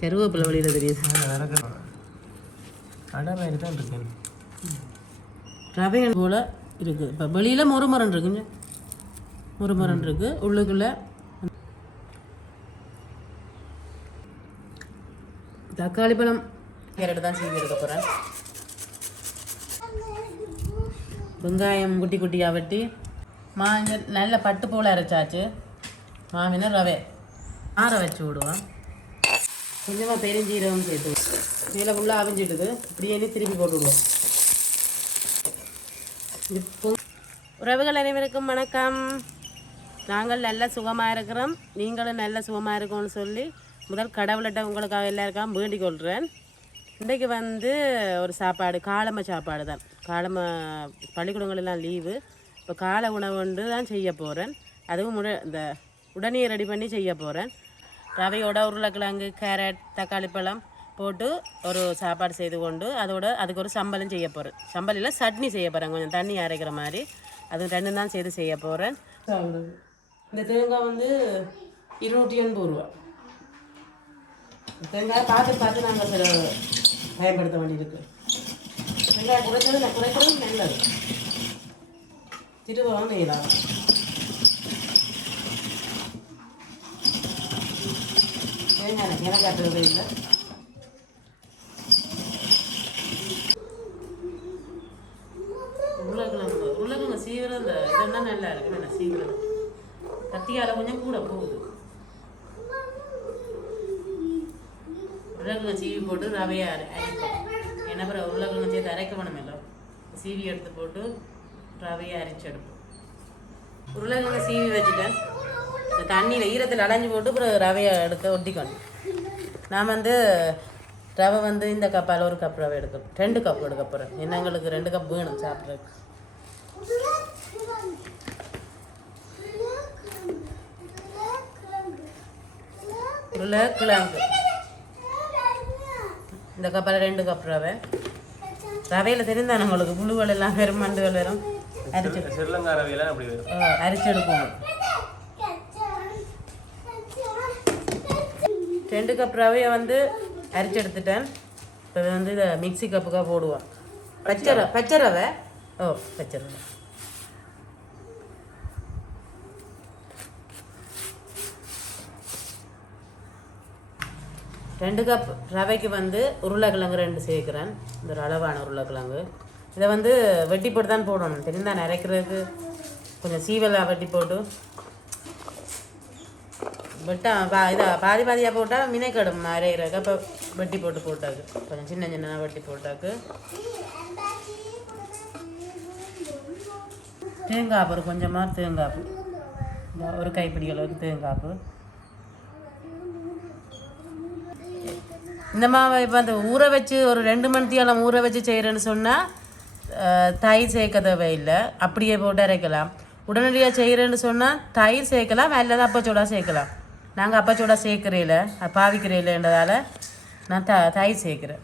கருவேப்பிலை வழியில் தெரியுது. அடை மாதிரி தான் இருக்கேன் ரவைகள் போல் இருக்குது இப்போ வெளியில் முறுமரன் இருக்குங்க. முறுமரன் இருக்குது உள்ளுக்குள்ளே தக்காளி பழம். கேரட் தான் சீவி எடுக்க போகிறேன் வெங்காயம் குட்டி குட்டியாக வெட்டி. மாங்க நல்ல பட்டு போல் அரைச்சாச்சு. மாவின ரவை. ஆற வச்சு விடுவோம். கொஞ்சமாக பெருஞ்சீரகம் சேர்த்துவோம் இதில் ஃபுல்லாக அவிஞ்சிடுது. இப்படியே திருப்பி போட்டுவிடுவோம் இப்போ உறவுகள் அனைவருக்கும் வணக்கம். நாங்கள் நல்ல சுகமாக இருக்கிறோம். நீங்களும் நல்ல சுகமாக இருக்கோம்னு சொல்லி முதல் கடவுள்கிட்ட உங்களுக்காக எல்லாருக்காக வேண்டிக் கொள்கிறேன் இன்றைக்கு வந்து ஒரு சாப்பாடு காலம சாப்பாடு தான். காலம பள்ளிக்கூடங்களெல்லாம் லீவு. இப்போ காலை உணவு தான் செய்ய போகிறேன் அதுவும் முட இந்த உடனே ரெடி பண்ணி செய்ய போகிறேன் ரவையோட உருளைக்கிழங்கு கேரட் தக்காளி பழம் போட்டு ஒரு சாப்பாடு செய்து கொண்டு அதோட அதுக்கு ஒரு சம்பளம் செய்ய போகிறேன் சம்பளில் சட்னி செய்ய போகிறேன் கொஞ்சம் தண்ணி அரைக்கிற மாதிரி. அது ரெண்டு தான் செய்து செய்ய போகிறேன் இந்த தேங்காய் வந்து இருநூற்றி எண்பது ரூபா. தேங்காய் பார்த்து பார்த்து நாங்கள் சில பயன்படுத்த வேண்டியிருக்கு. தேங்காய் குறைக்கிறது நான் குறைக்கிறது நல்லது. திருவாங்க நெய்யலாம் தேங்காய் எனக்கு காட்டுறது இல்லை. உருளைக்கிழங்கு உருளைக்கிழங்கு சீவிரம் இந்த இதெல்லாம் நல்லா இருக்கு வேணா சீவிரம் கத்தியால் கொஞ்சம் கூட போகுது. உருளைக்கிழங்கு சீவி போட்டு ரவையை அரை அரைப்போம். என்ன பிறகு உருளைக்கிழங்கு சேர்த்து அரைக்க வேணுமில்ல சீவி எடுத்து போட்டு ரவையை அரைச்சு எடுப்போம். உருளைக்கிழங்கு சீவி வச்சுட்டேன். தண்ணியில் ஈரத்தில் அடைஞ்சு போட்டு அப்புறம் ரவையை எடுக்க ஒட்டிக்கணும். நான் வந்து ரவை வந்து இந்த கப்பால் ஒரு கப் ரவை எடுக்கணும். ரெண்டு கப் எடுக்க போகிறேன் என்ன எங்களுக்கு ரெண்டு கப் வேணும் சாப்பிட்றதுக்கு? உருளைக்கிழங்கு. இந்த கப்பால் ரெண்டு கப் ரவை. ரவையில் தெரிந்தானே உங்களுக்கு புழுகள் எல்லாம் வெறும் மண்டுகள் வெறும் அரிச்சு அரிச்சு எடுப்போம். ரெண்டு கப் ரவையை வந்து அரிச்சு எடுத்துட்டேன் இப்போ வந்து இதை மிக்ஸி கப்புக்காக போடுவோம். பச்சை ர- பச்சை ரவை? ஓ பச்சை ரவை. ரெண்டு கப் ரவைக்கு வந்து உருளைக்கிழங்கு ரெண்டு சேர்க்குறேன். இந்த ஒரு அளவான உருளைக்கிழங்கு. இதை வந்து வெட்டி போட்டு தான் போடணும். தெரிந்தா அரைக்கிறதுக்கு கொஞ்சம் சீவலாக வெட்டி போட்டு. வெட்டா பா இதை பாதி பாதியாக போட்டால் மினைக்கடும் அரைகிறக்க அப்போ வெட்டி போட்டு போட்டாக்கு. கொஞ்சம் சின்ன சின்னதாக வெட்டி போட்டாக்கு. தேங்காய் ஒரு கொஞ்சமாக தேங்காய் ஒரு கைப்பிடி அளவுக்கு தேங்காய் இந்த மாவை இப்போ அந்த ஊற வச்சு ஒரு ரெண்டு மணி ஊற வச்சு செய்கிறேன்னு சொன்னால் தயிர் சேர்க்க தேவையில்லை அப்படியே போட்டு அரைக்கலாம். உடனடியாக செய்கிறேன்னு சொன்னால் தயிர் சேர்க்கலாம் அல்லது அப்பச்சோடா சேர்க்கலாம். நாங்கள் அப்பச்சோடா சேர்க்குறேல பாவிக்கிறேலன்றதால நான் த தயிர் சேர்க்குறேன்.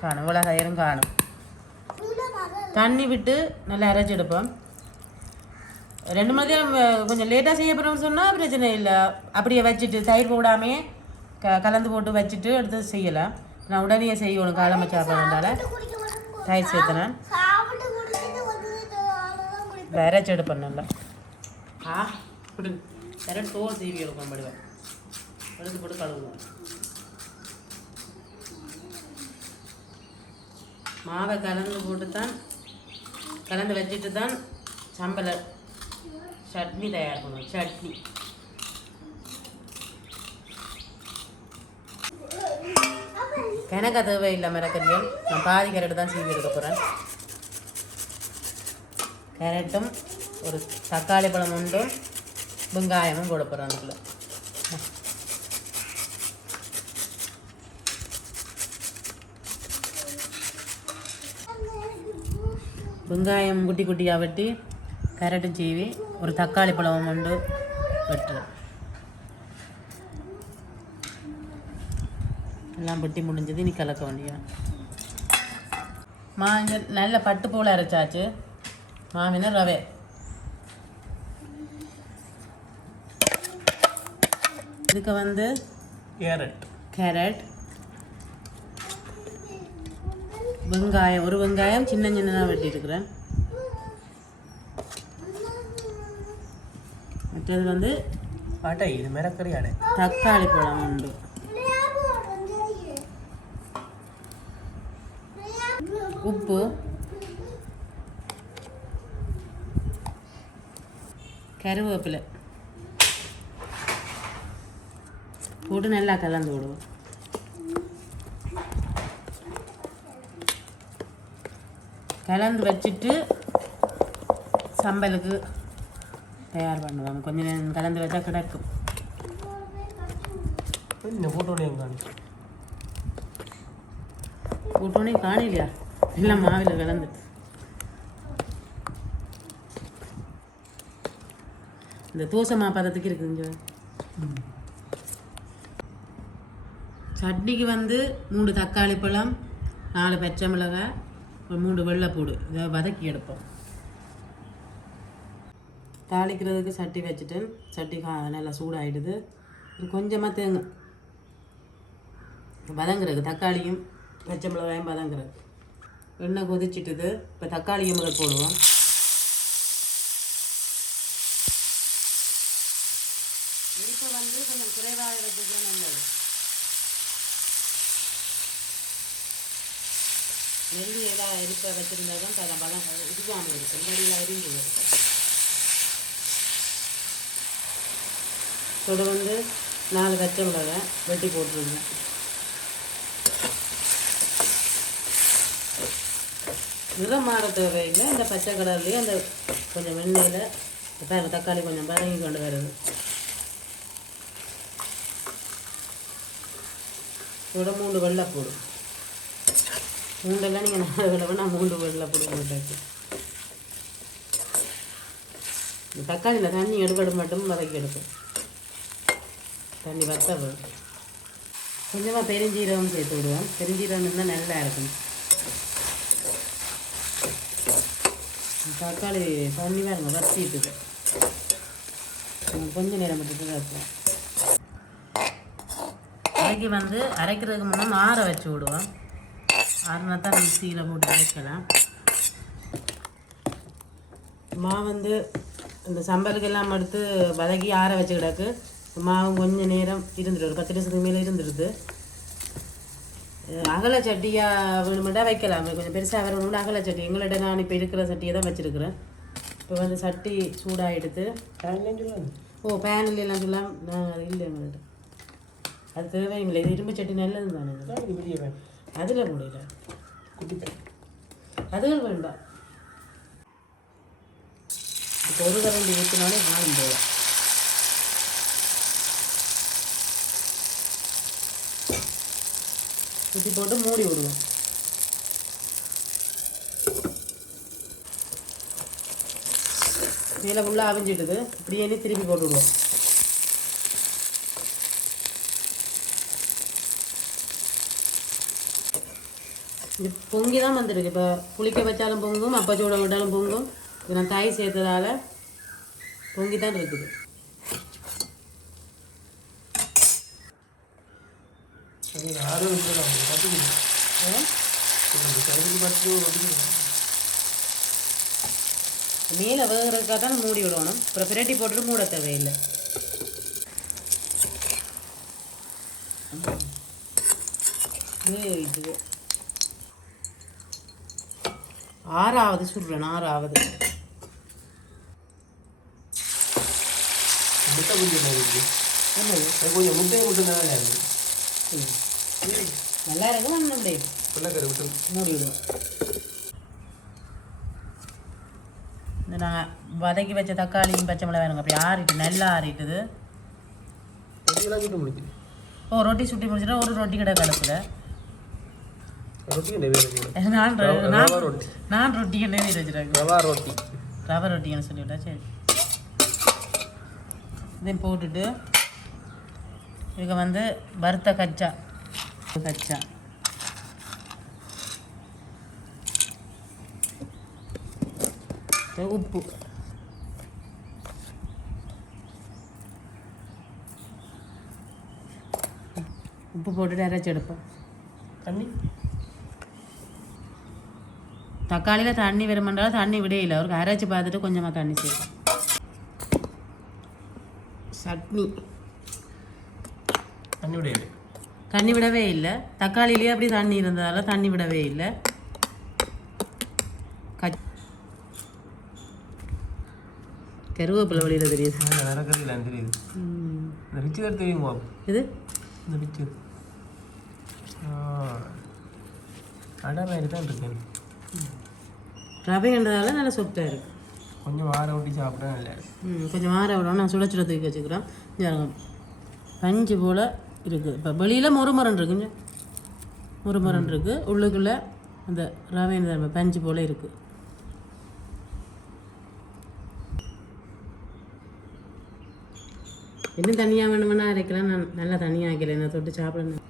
காணும் இவ்வளோ தயிரும் காணும். தண்ணி விட்டு நல்லா அரைச்சி எடுப்போம். ரெண்டு அஹ், கொஞ்சம் லேட்டாக செய்ய போகிறோம்னு சொன்னால் பிரச்சனை இல்லை. அப்படியே வச்சுட்டு தயிர் போடாமையே க கலந்து போட்டு வச்சுட்டு எடுத்து செய்யலாம். நான் உடனே செய்யணும் காலம சாப்பாடுனால தயிர் சேர்த்தனேன் அரைச்சி எடுப்பேன் நல்லா. ஆ? இப்படி வேற தோல் சீவி எடுப்பேன் படுவேன் எடுத்து போட்டு கழுவுவோம். மாவை கலந்து போட்டு தான் கலந்து வச்சுட்டு தான் சம்பளை சட்னி தயார் பண்ணுவோம் சட்னி. கிணக்க தேவையில்லை மிளகரியும் நான் பாதி கரெட்டு தான் சீவி எடுக்க போகிறேன் கேரட்டும் ஒரு தக்காளி பழம் உண்டும் வெங்காயமும் போட போகிறேன் அதுக்குள்ள. வெங்காயம் குட்டி குட்டியாக வெட்டி கேரட்டும் சீவி ஒரு தக்காளி பழம் உண்டு வெட்டுறேன் எல்லாம் வெட்டி முடிஞ்சது இனி கலக்க வேண்டியா மா நல்ல பட்டு போல் அரைச்சாச்சு. மாவினர் ரவை. இதுக்கு வந்து? கேரட். கேரட். வெங்காயம். ஒரு வெங்காயம் சின்ன சின்னதாக வெட்டியிருக்கிறேன் மற்றது வந்து ஆட்டை இது மிரக்கறி ஆடை. தக்காளி பழம் உண்டு. உப்பு. கருவேப்பிலை. போட்டு நல்லா கலந்து விடுவோம். கலந்து வச்சுட்டு சம்பலுக்கு தயார் பண்ணுவாங்க கொஞ்ச நேரம் கலந்து வச்சா கிடக்கும். கூட்டோனே காணலையா? எல்லாம் மாவில் கலந்து. இந்த தோசை மா பதத்துக்கு இருக்குங்க. சட்னிக்கு வந்து மூணு தக்காளி பழம் நாலு பச்சை மிளகாய் ஒரு மூணு வெள்ளைப்பூடு. இதை வதக்கி எடுப்போம். தாளிக்கிறதுக்கு சட்டி வச்சுட்டேன் சட்டி கா நல்லா சூடாயிடுது. கொஞ்சமாக தேங்காய் வதங்குறது தக்காளியும் பச்சை மிளகாயும் வதங்குறது. எண்ணெய் கொதிச்சிட்டுது. இப்போ தக்காளியும் முதல் போடுவோம் இப்போ வந்து கொஞ்சம் குறைவாக இருக்கிறது நல்லது நெல் ஏதாவது இருப்ப வச்சுருந்தா தான் தர பழம் இதுவாமல் இருக்கும். வெளியில் அரிஞ்சு வரும் இதோட வந்து நாலு பச்சை மிளகாய் வெட்டி போட்டுருங்க. நிறம் மாற தேவையில்லை. இந்த பச்சை கலர்லேயும் அந்த கொஞ்சம் வெண்ணெயில் பாருங்க தக்காளி கொஞ்சம் பதங்கி கொண்டு வருது. இதோட மூணு வெள்ளை போடும் மூண்டெல்லாம் நீங்கள் நாலு வெள்ளை நான் மூன்று வெள்ளைப்பூடு போட்டாச்சு. இந்த தக்காளியில் தண்ணி எடுபட மட்டும் வதக்கி எடுக்கும் தண்ணி வத்த கொஞ்சமாக பெருஞ்சீரகம் சேர்த்து விடுவேன் பெருஞ்சீரகம் இருந்தால் நல்லா இருக்கும். தக்காளி தண்ணி பாருங்க வத்திட்டுது கொஞ்சம் நேரம் மட்டும் தான் அரைக்கி வந்து அரைக்கிறதுக்கு முன்னே ஆற வச்சு விடுவோம். ஆறுனா தான் மிக்சியில் போட்டு அரைக்கலாம் மாவு வந்து இந்த சம்பலுக்கு எல்லாம் எடுத்து வதக்கி ஆற வச்சு கிடக்கு. மாவு கொஞ்சம் நேரம் இருந்துட்டு ஒரு பத்து நிமிஷத்துக்கு மேலே இருந்துடுது அகல சட்டியாக வேணுமெண்டா வைக்கலாம். கொஞ்சம் பெருசாக வரணும்னா அகல சட்டி. எங்கள்கிட்ட நான் இப்போ இருக்கிற சட்டியை தான் வச்சுருக்கிறேன். இப்போ வந்து சட்டி சூடாக எடுத்து தேங்காய் சொல்லுவாங்க ஓ பேனில் எல்லாம் சொல்லலாம். நான் இல்லை எங்கள்கிட்ட அது தேவையில்லை. இது இரும்பு சட்டி நல்லது தானே அதில் முடியல. குட்டி பேன் அதுகள் வேண்டாம் இப்போ ஒரு கரண்டி ஊற்றினாலே காணும் போல. ஊற்றி போட்டு மூடி விடுவோம். மேலே ஃபுல்லாக அவிஞ்சிட்டுது இப்படியே திருப்பி போட்டு இது பொங்கி தான் வந்திருக்கு. இப்போ புளிக்க வச்சாலும் பொங்கும் அப்பா சூட விட்டாலும் பொங்கும். இது நான் தாய் சேர்த்ததால பொங்கி தான் இருக்குது மேலே வேகிறதுக்காக தான் மூடி விடணும். அப்புறம் பிரட்டி போட்டுட்டு மூட தேவையில்லை. இது ஆறாவது சுடுறேன் ஆறாவது. முட்டை கொஞ்சம் கொஞ்சம் முட்டையை மட்டும் தான் இருக்கு. ம். நல்லா இருக்கும் ஒன்றும் கிடையாது பிள்ளைக்கறி விட்டு. மூடி விடுவோம் இந்த நான் வதக்கி வச்ச தக்காளியும் பச்சை மிளகாய் வேணுங்க அப்படி ஆறிட்டு நல்லா ஆறிட்டுது. ஓ ரொட்டி சுட்டி முடிச்சுட்டா ஒரு ரொட்டி கடை கிடக்குல ரொட்டி நான் ரொட்டி. நான் ரொட்டி என்ன வச்சுருக்கேன் ரவா ரொட்டி. ரவை ரொட்டின்னு சொல்லிவிட்டா சரி. இதையும் போட்டுட்டு இதுக்கு வந்து வறுத்த கச்சா. கச்சா. உப்பு. உப்பு போட்டுட்டு அரைச்சி எடுப்போம். தண்ணி? தக்காளியில் தண்ணி வருமென்றாலும் தண்ணி விடையில அவருக்கு அரைச்சி பார்த்துட்டு கொஞ்சமாக தண்ணி சேர்க்கும் சட்னி. தண்ணி விடையாது தண்ணி விடவே இல்லை. தக்காளிலேயே அப்படி தண்ணி இருந்ததால தண்ணி விடவே இல்லை. கச் கருவேப்பிலை வழியில் தெரியுது. தெரியுது. தெரியுமா? இது? இந்த பிக்சர் மாதிரி தான் இருக்கேன் ரவைன்றதால நல்லா சொப்டாக இருக்கு. கொஞ்சம் ஆற ஊட்டி சாப்பிட்டா நல்லா ம் கொஞ்சம் மாற விடணும். நான் சுட சுட தூக்கி வச்சுக்கிறோம். பஞ்சு போல் இருக்குது இப்போ வெளியில் முறுமரன் இருக்குங்க முறுமரன் இருக்குது உள்ளுக்குள்ளே அந்த ரவை தன்மை பஞ்சு போல் இருக்குது இன்னும் தனியாக வேணுமென்னா அரைக்கலாம். நான் நல்லா தனியாக ஆக்கல நான் தொட்டு சாப்பிடணும்.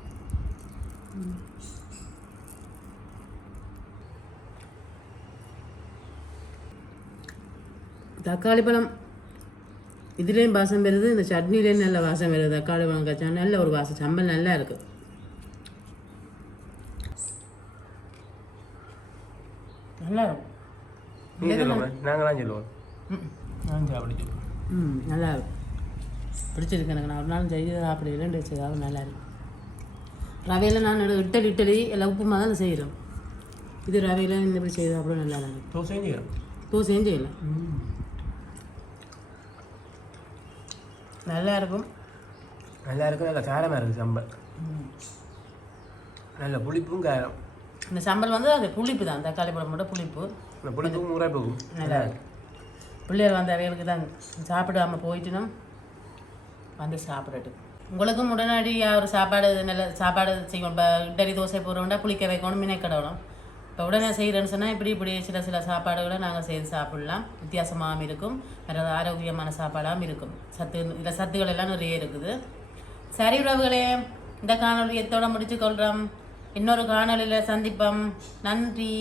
தக்காளி பழம். இதுலேயும் வாசம் வருது இந்த சட்னிலேயும் நல்ல வாசம் வருது தக்காளி பழம் கச்சா நல்ல ஒரு வாசம் சம்பல் நல்லா இருக்கு. நல்லா இருக்கும். சொல்லுவோம். நான் சாப்பிட சொல்லுவோம். ம் நல்லா இருக்கும். பிடிச்சிருக்கு எனக்கு. நான் ஒரு நாள் செய்து சாப்பிட ரெண்டு வச்சதாவது நல்லா இருக்கும் ரவையில் நான் இட்டலி இட்டலி எல்லாம் உப்புமா தான் செய்கிறோம் இது ரவையில் இந்த இப்படி செய்து சாப்பிட நல்லா இருக்கும். தோசை செய்யலாம். தோசையும் செய்யலாம். நல்லா இருக்கும் நல்லா இருக்கு நல்லா காரமாக இருக்குது சம்பல் நல்ல புளிப்பும் காரம். இந்த சம்பல் வந்து அது புளிப்பு தான். தக்காளி பழம் மட்டும் புளிப்பு. புளிப்பும் உரைப்புக்கும் நல்லா இருக்கு பிள்ளைகள் வந்த அவைகளுக்கு தான் சாப்பிடாம போயிட்டுனா வந்து சாப்பிடட்டு உங்களுக்கும் உடனடி ஒரு சாப்பாடு நல்ல சாப்பாடு செய்யணும் இப்போ இட்டலி தோசை போடுறோம்னா புளிக்க வைக்கணும் மினக்கிடணும். இப்போ உடனே செய்கிறேன்னு சொன்னால் இப்படி இப்படி சில சில சாப்பாடுகளை நாங்கள் செய்து சாப்பிடலாம். வித்தியாசமாகவும் இருக்கும். வேறு ஆரோக்கியமான சாப்பாடாகவும் இருக்கும். சத்து இதில் சத்துக்கள் எல்லாம் நிறைய இருக்குது. சரி உறவுகளே இந்த காணொலி எத்தோட முடிச்சு கொள்கிறோம் இன்னொரு காணொலியில் சந்திப்போம். நன்றி.